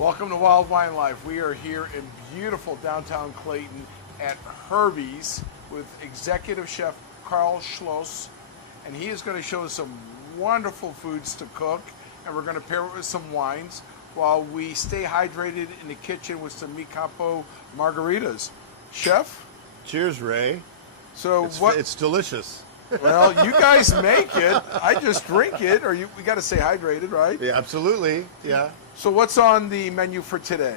Welcome to Wild Wine Life. We are here in beautiful downtown Clayton at Herbies with Executive Chef Carl Schloss, and he is going to show us some wonderful foods to cook, and we're going to pair it with some wines while we stay hydrated in the kitchen with some campo margaritas. Chef? Cheers, Ray. So it's delicious. Well, you guys make it. I just drink it, or we got to stay hydrated, right? Yeah, absolutely. Yeah. So what's on the menu for today?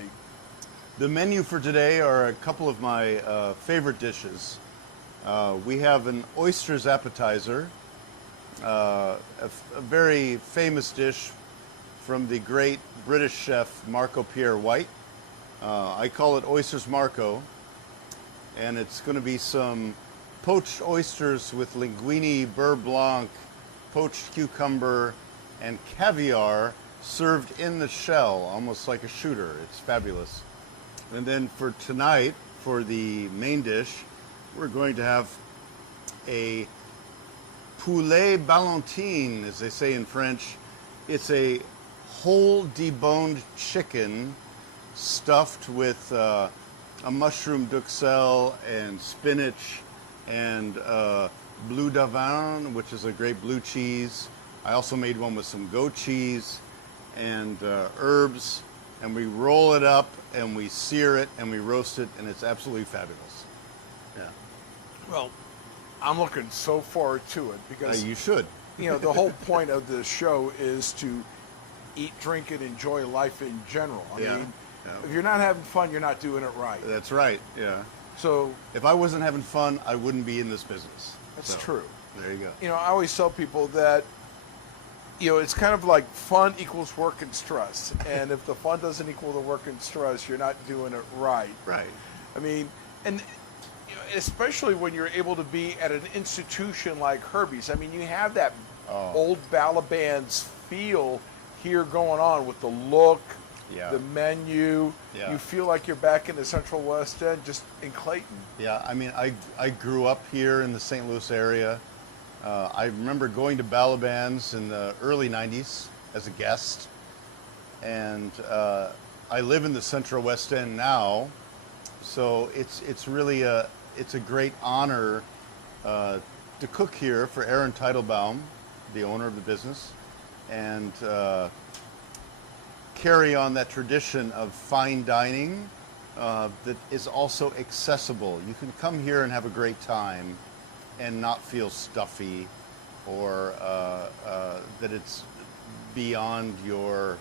The menu for today are a couple of my favorite dishes. We have an oysters appetizer, a very famous dish from the great British chef Marco Pierre White. I call it Oysters Marco, and it's going to be some poached oysters with linguine, beurre blanc, poached cucumber, and caviar served in the shell, almost like a shooter. It's fabulous. And then for tonight, for the main dish, we're going to have a Poulet Ballantine, as they say in French. It's a whole deboned chicken stuffed with a mushroom duxelle and spinach and bleu d'Auvergne, which is a great blue cheese. I also made one with some goat cheese and herbs, and we roll it up and we sear it and we roast it, and it's absolutely fabulous. Yeah. Well, I'm looking so forward to it because you should. You know, the whole point of this show is to eat, drink, and enjoy life in general. I mean, if you're not having fun, you're not doing it right. That's right. Yeah. So if I wasn't having fun, I wouldn't be in this business. That's true. There you go. You know, I always tell people that, you know, it's kind of like fun equals work and stress. And if the fun doesn't equal the work and stress, you're not doing it right. Right. I mean, and you know, especially when you're able to be at an institution like Herbies. I mean, you have that old Ballantine feel here going on with the look, the menu. Yeah. You feel like you're back in the Central West End, just in Clayton. Yeah, I mean, I grew up here in the St. Louis area. I remember going to Ballantines in the early 90s as a guest, and I live in the Central West End now, so it's really a great honor to cook here for Aaron Teitelbaum, the owner of the business, and carry on that tradition of fine dining that is also accessible. You can come here and have a great time and not feel stuffy or that it's beyond your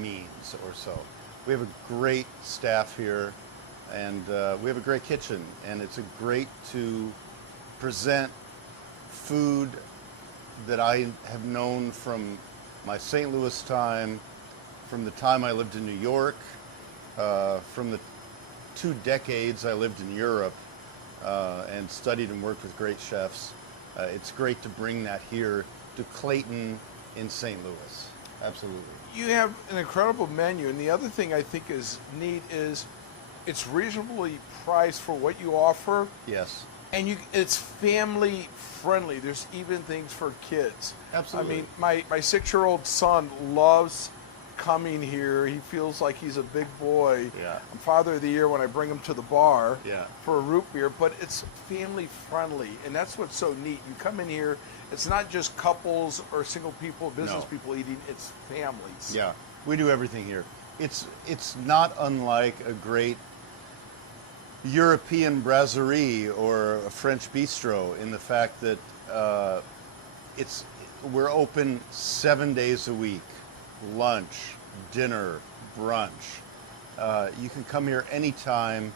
means or so. We have a great staff here, and we have a great kitchen, and it's great to present food that I have known from my St. Louis time, from the time I lived in New York, from the 2 decades I lived in Europe, and studied and worked with great chefs. It's great to bring that here to Clayton in St. Louis. Absolutely. You have an incredible menu, and the other thing I think is neat is it's reasonably priced for what you offer. Yes. And it's family friendly. There's even things for kids. Absolutely. I mean, my 6-year-old son loves coming here. He feels like he's a big boy. Yeah. I'm Father of the Year when I bring him to the bar for a root beer, but it's family friendly, and that's what's so neat. You come in here, it's not just couples or single people, business people eating, it's families. Yeah, we do everything here. It's not unlike a great European brasserie or a French bistro in the fact that we're open 7 days a week. Lunch, dinner, brunch. You can come here anytime,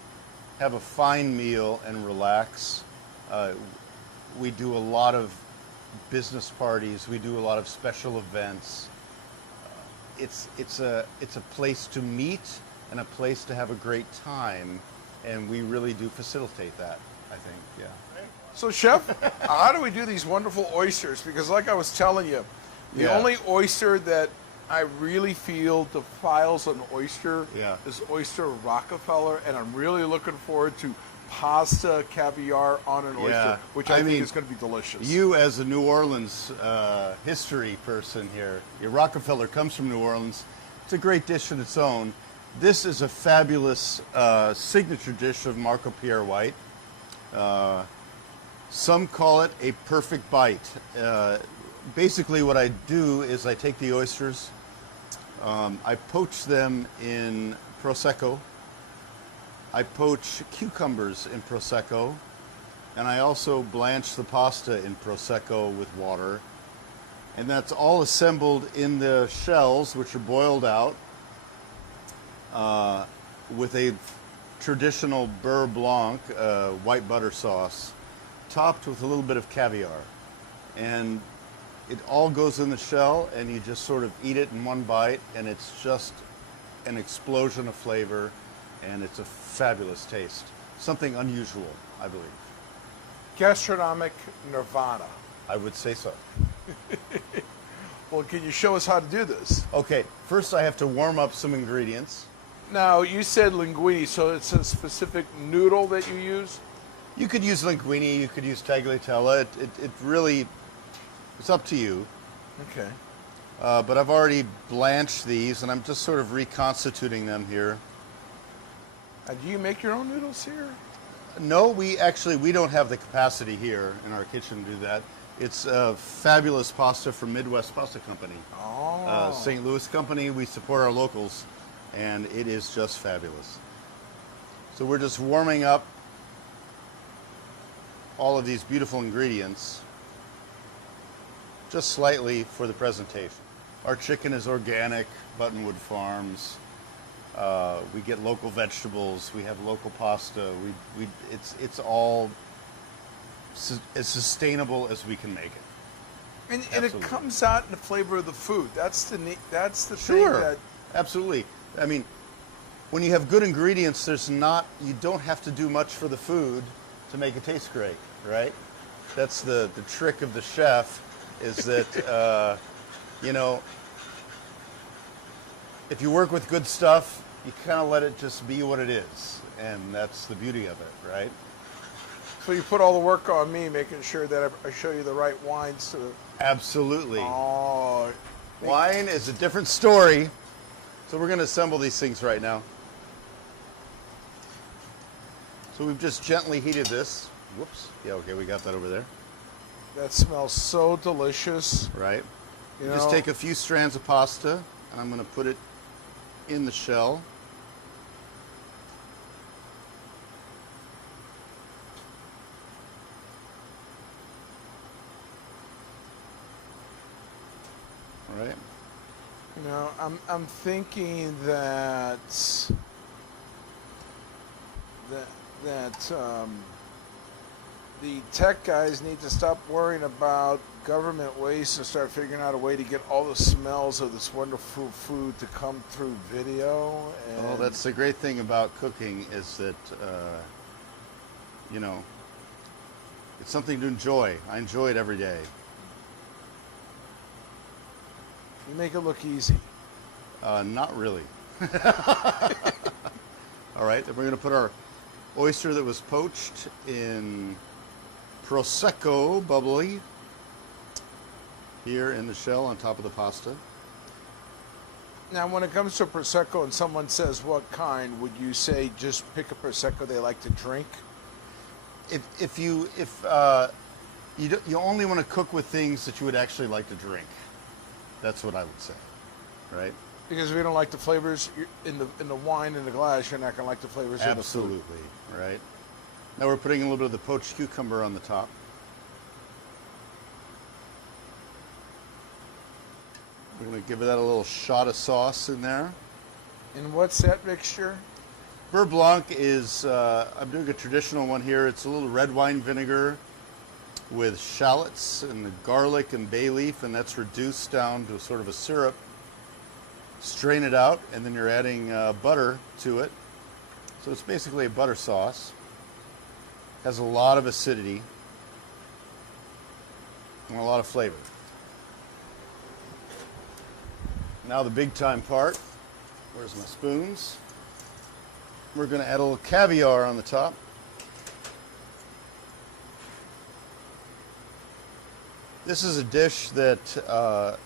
have a fine meal, and relax. We do a lot of business parties. We do a lot of special events. It's a place to meet and a place to have a great time, and we really do facilitate that, I think. Yeah. So, Chef, how do we do these wonderful oysters? Because, like I was telling you, the only oyster that I really feel defiles an oyster is oyster Rockefeller, and I'm really looking forward to pasta caviar on an oyster, which I think is going to be delicious. You, as a New Orleans history person here, your Rockefeller comes from New Orleans. It's a great dish in its own. This is a fabulous signature dish of Marco Pierre White. Some call it a perfect bite. Basically what I do is I take the oysters, I poach them in Prosecco, I poach cucumbers in Prosecco, and I also blanch the pasta in Prosecco with water. And that's all assembled in the shells, which are boiled out with a traditional beurre blanc, white butter sauce, topped with a little bit of caviar. And it all goes in the shell, and you just sort of eat it in one bite, and it's just an explosion of flavor, and it's a fabulous taste. Something unusual, I believe. Gastronomic nirvana. I would say so. Well, can you show us how to do this? Okay, first I have to warm up some ingredients. Now, you said linguine, so it's a specific noodle that you use? You could use linguine, you could use tagliatelle. It really, it's up to you. Okay. But I've already blanched these, and I'm just sort of reconstituting them here. Do you make your own noodles here? No, we don't have the capacity here in our kitchen to do that. It's a fabulous pasta from Midwest Pasta Company. Oh. St. Louis company. We support our locals, and it is just fabulous. So we're just warming up all of these beautiful ingredients just slightly for the presentation. Our chicken is organic, Buttonwood Farms. We get local vegetables. We have local pasta. It's all as sustainable as we can make it. And it comes out in the flavor of the food. That's the Sure. thing that. Absolutely. I mean, when you have good ingredients, you don't have to do much for the food to make it taste great, right? That's the trick of the chef, is that, if you work with good stuff, you kind of let it just be what it is. And that's the beauty of it, right? So you put all the work on me, making sure that I show you the right wines to. Absolutely. Oh. Wine is a different story. So we're going to assemble these things right now. So we've just gently heated this. Whoops. Yeah, okay, we got that over there. That smells so delicious. Right. Just take a few strands of pasta, and I'm going to put it in the shell. All right. I'm thinking that the tech guys need to stop worrying about government waste and start figuring out a way to get all the smells of this wonderful food to come through video. And Well, that's the great thing about cooking, is that, it's something to enjoy. I enjoy it every day. you make it look easy. Not really. All right, then we're going to put our oyster that was poached in Prosecco bubbly here in the shell on top of the pasta. Now, when it comes to Prosecco and someone says what kind, would you say just pick a Prosecco they like to drink? If you only want to cook with things that you would actually like to drink, that's what I would say, right? Because if you don't like the flavors in the wine in the glass, you're not going to like the flavors in the food. Absolutely, right? Now we're putting a little bit of the poached cucumber on the top. We're going to give that a little shot of sauce in there. And what's that mixture? Beurre Blanc is, I'm doing a traditional one here. It's a little red wine vinegar with shallots and the garlic and bay leaf, and that's reduced down to sort of a syrup. Strain it out, and then you're adding butter to it. So it's basically a butter sauce. Has a lot of acidity and a lot of flavor. Now the big time part. Where's my spoons? We're going to add a little caviar on the top. This is a dish that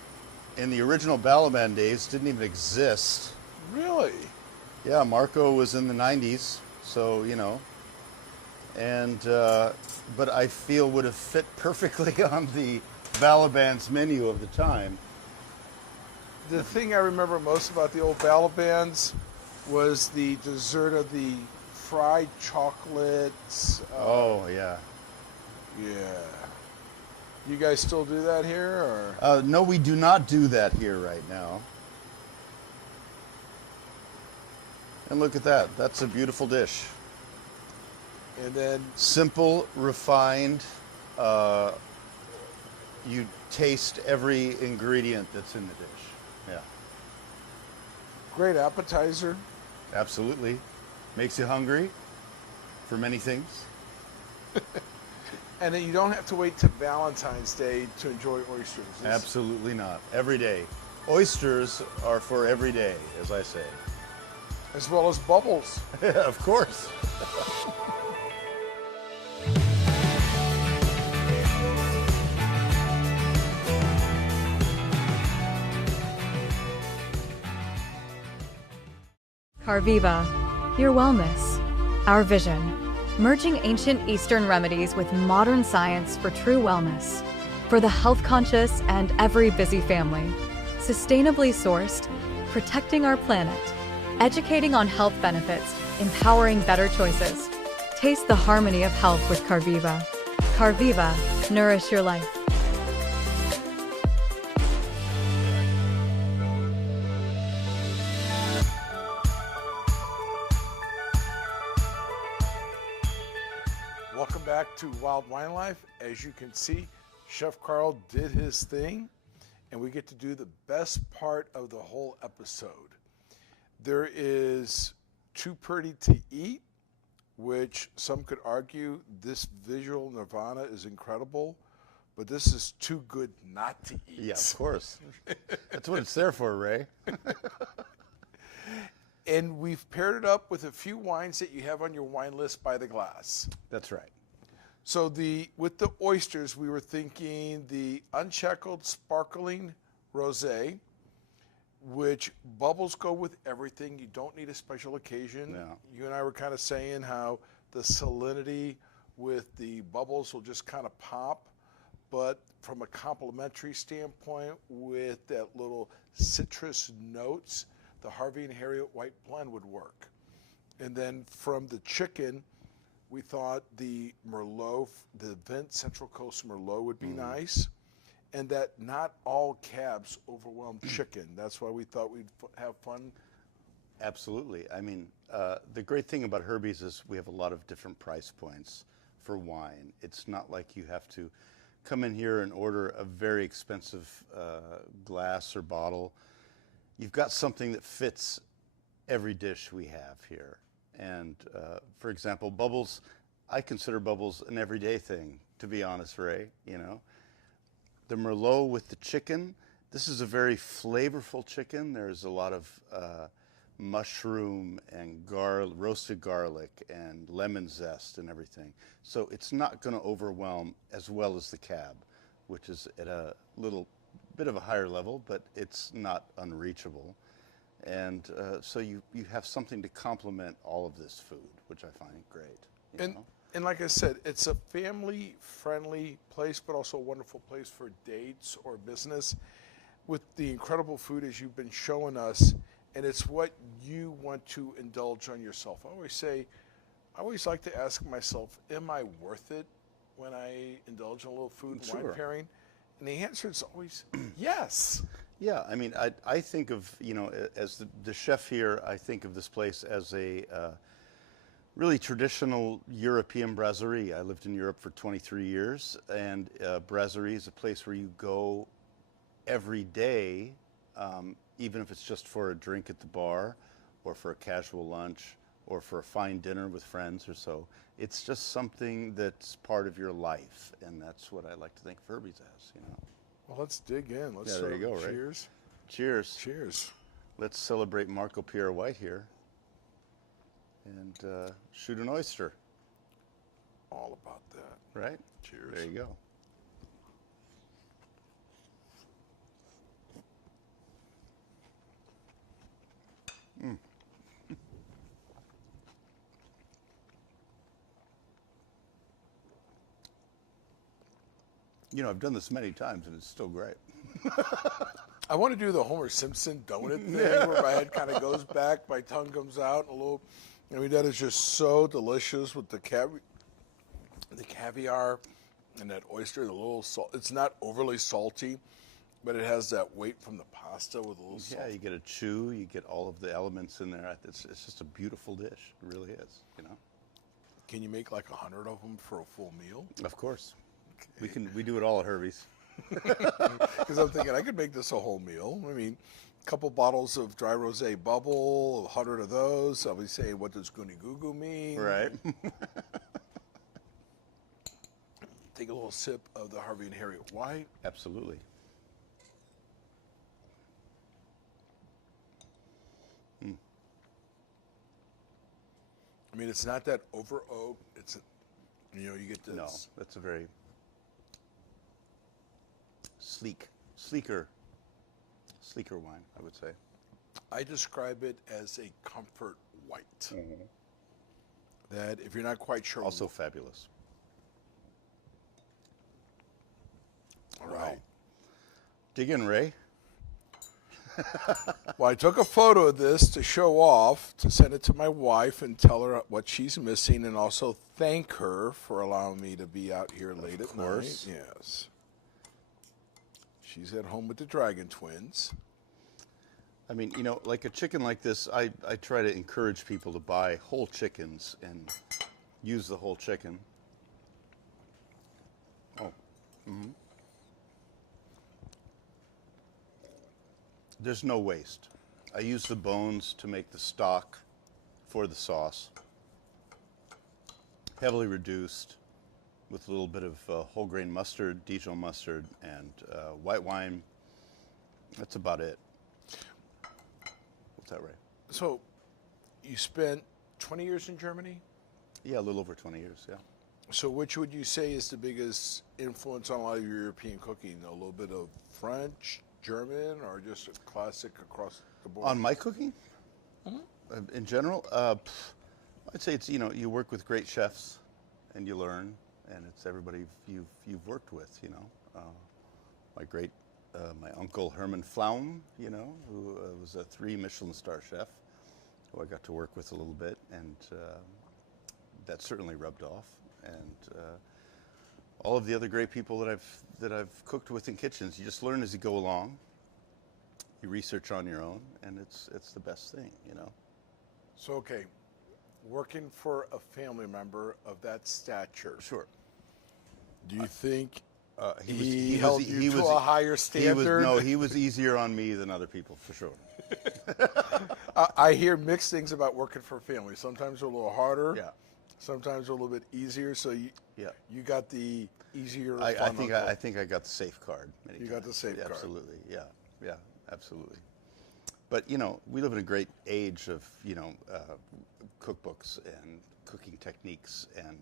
in the original Ballantine days didn't even exist. Really? Yeah, Marco was in the 90s, so, you know. And, but I feel would have fit perfectly on the Ballantine's menu of the time. The thing I remember most about the old Ballantines was the dessert of the fried chocolates. Oh, yeah. Yeah. You guys still do that here, or? No, we do not do that here right now. And look at that. That's a beautiful dish. And then Simple, refined. You taste every ingredient that's in the dish. Yeah, great appetizer. absolutely. Makes you hungry for many things. And then you don't have to wait to Valentine's Day to enjoy oysters. Absolutely not. Every day. Oysters are for every day, as I say. As well as bubbles. Of course. Carviva, your wellness, our vision, merging ancient Eastern remedies with modern science for true wellness, for the health conscious and every busy family, sustainably sourced, protecting our planet, educating on health benefits, empowering better choices. Taste the harmony of health with Carviva. Carviva, nourish your life. Welcome back to Wild Wine Life. As you can see, Chef Carl did his thing, and we get to do the best part of the whole episode. There is Too Pretty to Eat, which some could argue this visual nirvana is incredible, but this is too good not to eat. Yeah, of course. That's what it's there for, Ray. And we've paired it up with a few wines that you have on your wine list by the glass. That's right. So with the oysters, we were thinking the unshackled sparkling rosé, which bubbles go with everything. You don't need a special occasion. No. You and I were kind of saying how the salinity with the bubbles will just kind of pop, but from a complementary standpoint with that little citrus notes, the Harvey and Harriet white blend would work. And then from the chicken, we thought the Merlot, the Vent Central Coast Merlot would be nice, and that not all cabs overwhelm chicken. That's why we thought we'd have fun. Absolutely. I mean, the great thing about Herbies is we have a lot of different price points for wine. It's not like you have to come in here and order a very expensive glass or bottle. You've got something that fits every dish we have here. And for example, bubbles, I consider bubbles an everyday thing, to be honest, Ray. You know, the Merlot with the chicken, this is a very flavorful chicken. There's a lot of mushroom and roasted garlic and lemon zest and everything. So it's not going to overwhelm as well as the cab, which is at a little bit of a higher level, but it's not unreachable. And so you have something to complement all of this food, which I find great. And like I said, it's a family-friendly place, but also a wonderful place for dates or business with the incredible food as you've been showing us, and it's what you want to indulge on yourself. I always like to ask myself, am I worth it when I indulge in a little food and wine pairing? And the answer is always yes. Yeah, I mean, I think of, as the chef here, I think of this place as a really traditional European brasserie. I lived in Europe for 23 years, and brasserie is a place where you go every day, even if it's just for a drink at the bar, or for a casual lunch, or for a fine dinner with friends or so. It's just something that's part of your life, and that's what I like to think of Herbies as, Well, let's dig in. Let's there you go, right? Cheers. Cheers. Cheers. Let's celebrate Marco Pierre White here and shoot an oyster. All about that. Right? Cheers. There you go. You know, I've done this many times, and it's still great. I want to do the Homer Simpson donut thing where my head kind of goes back, my tongue comes out a little. I mean, that is just so delicious with the caviar and that oyster, the little salt. It's not overly salty, but it has that weight from the pasta with a little salt. Yeah, you get a chew, you get all of the elements in there. It's just a beautiful dish. It really is, you know. Can you make like 100 of them for a full meal? Of course. We do it all at Herbies. Because I'm thinking I could make this a whole meal. I mean, a couple bottles of dry rosé bubble, 100 of those. I'll be saying, what does goony goo goo mean? Right. Take a little sip of the Harvey and Harriet White. Absolutely. I mean, it's not that over oak. It's, you know, you get this. No, that's a very sleeker wine, I would say. I describe it as a comfort white. That if you're not quite sure. Also fabulous. All right. Dig in, Ray. Well, I took a photo of this to show off, to send it to my wife and tell her what she's missing, and also thank her for allowing me to be out here late at night. Yes. She's at home with the Dragon Twins. I mean, you know, like a chicken like this, I try to encourage people to buy whole chickens and use the whole chicken. Oh. There's no waste. I use the bones to make the stock for the sauce. Heavily reduced with a little bit of whole grain mustard, Dijon mustard, and white wine. That's about it. What's that, Ray? So, you spent 20 years in Germany? Yeah, a little over 20 years, yeah. So which would you say is the biggest influence on a lot of your European cooking? A little bit of French, German, or just a classic across the board? On my cooking? In general? I'd say it's, you know, you work with great chefs and you learn, and it's everybody you've worked with, you know. My uncle Herman Flaum, you know, who was a 3 Michelin star chef, who I got to work with a little bit, and that certainly rubbed off. And all of the other great people that I've cooked with in kitchens, you just learn as you go along. You research on your own, and it's the best thing, you know. So, okay, working for a family member of that stature. Sure. Do you think He held you to a higher standard? He was easier on me than other people, for sure. I hear mixed things about working for a family. Sometimes they're a little harder. Yeah. Sometimes they're a little bit easier. So you got the easier. I think I got the safe card. You got the safe card. Absolutely. Yeah, absolutely. But you know, we live in a great age of, you know, cookbooks and cooking techniques, and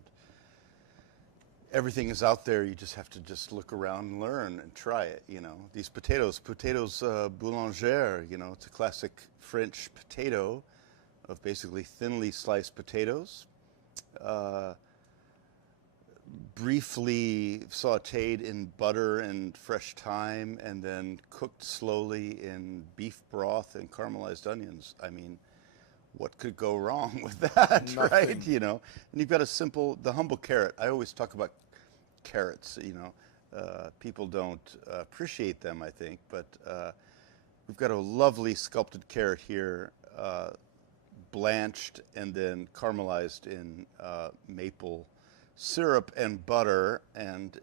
everything is out there. You just have to just look around and learn and try it. You know, these potatoes boulangères. You know, it's a classic French potato of basically thinly sliced potatoes, briefly sautéed in butter and fresh thyme, and then cooked slowly in beef broth and caramelized onions. I mean, what could go wrong with that, right? You know, and you've got the humble carrot. I always talk about carrots, you know. People don't appreciate them, I think, but we've got a lovely sculpted carrot here, blanched and then caramelized in maple syrup and butter, and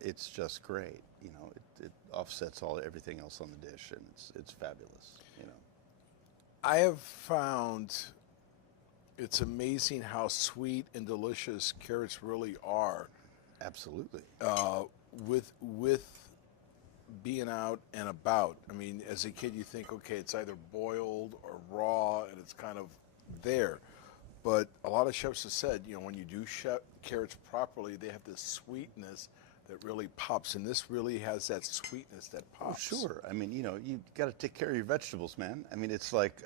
it's just great. You know, it offsets everything else on the dish, and it's fabulous. You know, I have found it's amazing how sweet and delicious carrots really are. Absolutely. With being out and about. I mean, as a kid, you think, okay, it's either boiled or raw, and it's kind of there. But a lot of chefs have said, you know, when you do carrots properly, they have this sweetness that really pops, and this really has that sweetness that pops. Oh, sure. I mean, you know, you got to take care of your vegetables, man. I mean, it's like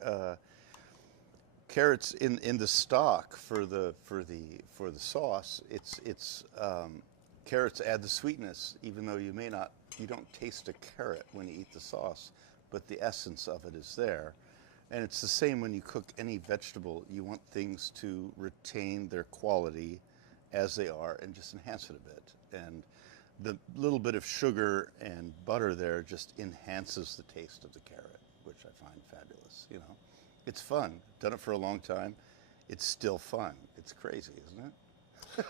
carrots in the stock for the sauce. It's carrots add the sweetness, even though you don't taste a carrot when you eat the sauce, but the essence of it is there. And it's the same when you cook any vegetable. You want things to retain their quality as they are and just enhance it a bit. And the little bit of sugar and butter there just enhances the taste of the carrot, which I find fabulous, you know. It's fun. Done it for a long time. It's still fun. It's crazy, isn't it?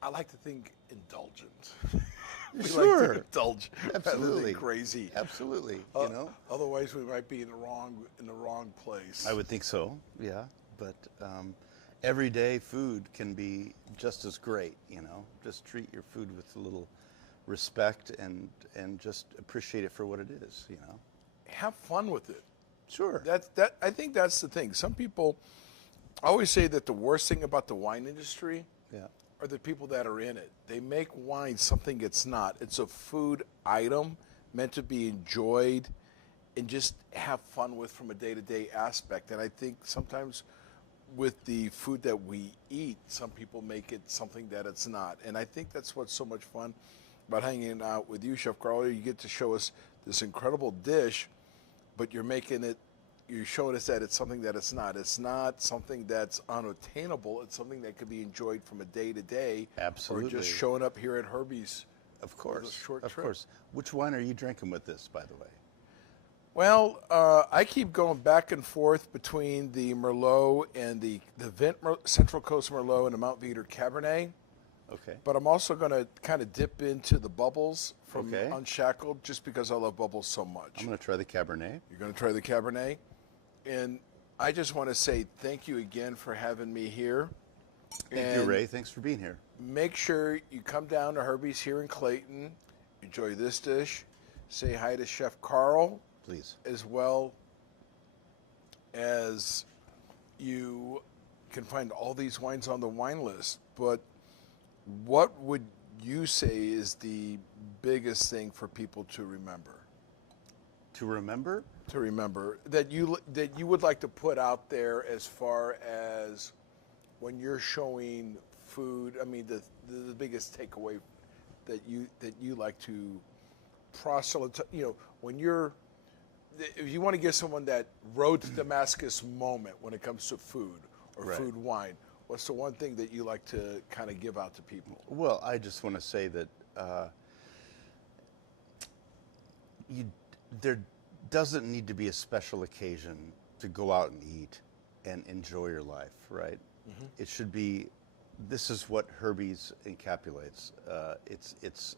I like to think indulgent. We Sure. like to indulge. Absolutely. Crazy. Absolutely. You know. Otherwise, we might be in the wrong place. I would think so. Yeah. But everyday food can be just as great. You know. Just treat your food with a little respect and just appreciate it for what it is. You know. Have fun with it. Sure. I think that's the thing. Some people always say that the worst thing about the wine industry are the people that are in it. They make wine something it's not. It's a food item meant to be enjoyed and just have fun with from a day-to-day aspect. And I think sometimes with the food that we eat, some people make it something that it's not. And I think that's what's so much fun about hanging out with you, Chef Carl. You get to show us this incredible dish, but you're showing us that it's something that it's not. It's not something that's unattainable. It's something that could be enjoyed from a day to day. Absolutely. Or just showing up here at Herbies. Of course. A short of trip. course. Which wine are you drinking with this, by the way? Well, I keep going back and forth between the Merlot and the Central Coast Merlot and the Mount Veeder Cabernet. Okay. But I'm also going to kind of dip into the bubbles from Okay. Unshackled just because I love bubbles so much. I'm going to try the Cabernet. You're going to try the Cabernet. And I just want to say thank you again for having me here. Thank you, Ray. Thanks for being here. Make sure you come down to Herbie's here in Clayton. Enjoy this dish. Say hi to Chef Carl. Please. As well as you can find all these wines on the wine list. But what would you say is the biggest thing for people to remember? To remember? To remember that you would like to put out there as far as when you're showing food. I mean, the biggest takeaway that you like to proselytize. You know, when if you want to give someone that road to Damascus moment when it comes to food or Right. food wine, what's the one thing that you like to kind of give out to people? Well, I just want to say that there doesn't need to be a special occasion to go out and eat and enjoy your life, right? Mm-hmm. It should be, this is what Herbies encapsulates. It's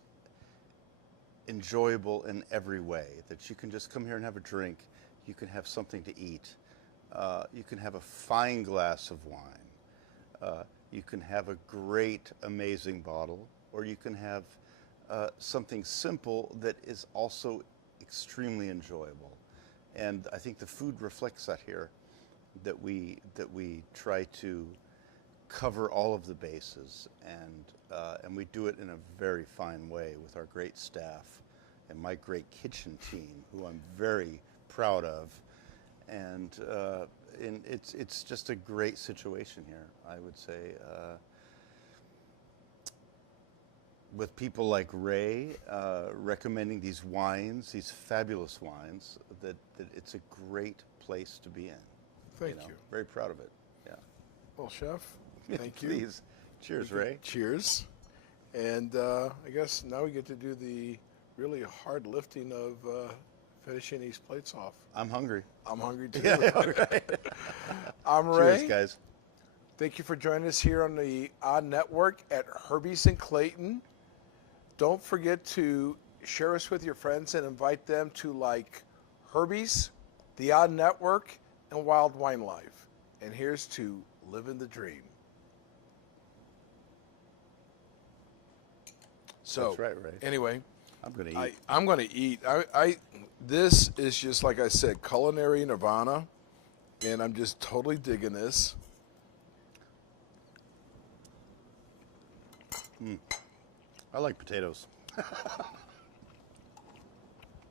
enjoyable in every way, that you can just come here and have a drink, you can have something to eat, you can have a fine glass of wine, you can have a great, amazing bottle, or you can have something simple that is also extremely enjoyable. And I think the food reflects that here, that we try to cover all of the bases, and we do it in a very fine way with our great staff and my great kitchen team, who I'm very proud of. And it's just a great situation here, I would say. With people like Ray recommending these wines, these fabulous wines, that it's a great place to be in. Thank you. Very proud of it. Yeah. Well, Chef, thank you. Please. Cheers, Ray. Cheers. And I guess now we get to do the really hard lifting of finishing these plates off. I'm hungry. I'm hungry too. Yeah, right. I'm Ray. Cheers, guys. Thank you for joining us here on the Odd Network at Herbies in Clayton. Don't forget to share us with your friends and invite them to like Herbies, the Odd Network, and Wild Wine Life. And here's to living the dream. So, That's right, Ray. Anyway, I'm going to eat. I'm going to eat. This is just, like I said, culinary nirvana, and I'm just totally digging this. I like potatoes.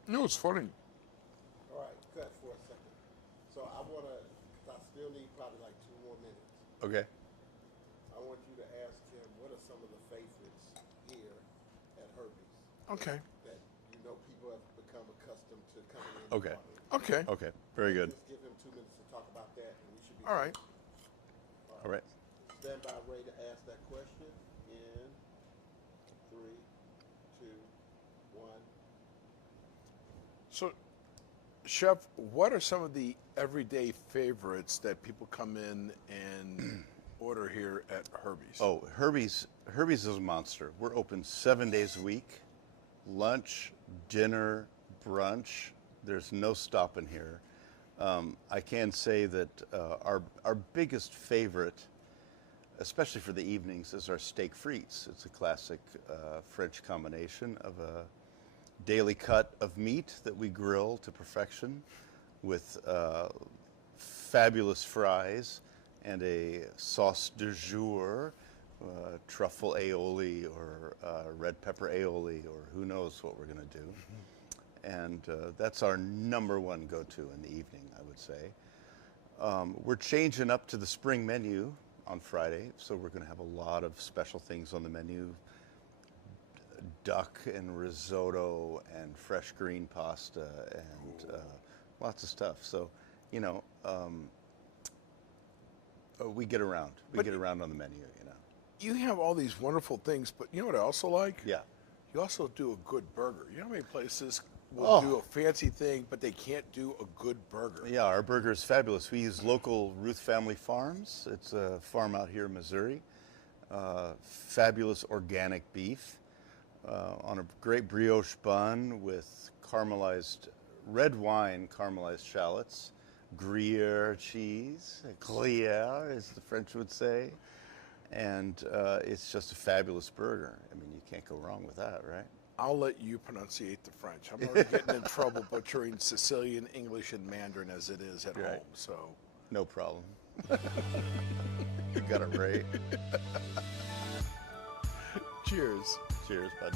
No, it's funny. All right, cut for a second. So I want to, because I still need probably like 2 more minutes. Okay. I want you to ask him what are some of the favorites here at Herbies. Okay. That you know people have become accustomed to coming in. Okay. Okay. Okay, very good. Just give him 2 minutes to talk about that, and we should be All right. All right. Stand by, ready to ask that question in 3, 2, 1. So, Chef, what are some of the everyday favorites that people come in and order here at Herbies? Oh, Herbie's is a monster. We're open 7 days a week. Lunch, dinner, brunch. There's no stopping here. I can say that our biggest favorite, especially for the evenings, is our steak frites. It's a classic French combination of a daily cut of meat that we grill to perfection with fabulous fries and a sauce du jour, truffle aioli or red pepper aioli, or who knows what we're going to do. And that's our number one go-to in the evening, I would say. We're changing up to the spring menu on Friday, so we're going to have a lot of special things on the menu. Duck and risotto and fresh green pasta and lots of stuff. So, you know, we get around. We get around on the menu, you know. You have all these wonderful things, but you know what I also like? Yeah. You also do a good burger. You know how many places will do a fancy thing, but they can't do a good burger? Yeah, our burger is fabulous. We use local Ruth Family Farms. It's a farm out here in Missouri. Fabulous organic beef on a great brioche bun with caramelized red wine, caramelized shallots, Gruyere cheese, Gruyere, as the French would say. And it's just a fabulous burger. I mean, you can't go wrong with that, right? I'll let you pronunciate the French. I'm already getting in trouble butchering Sicilian, English, and Mandarin as it is at Right. home. So, No problem. You got it right. cheers. Cheers, bud.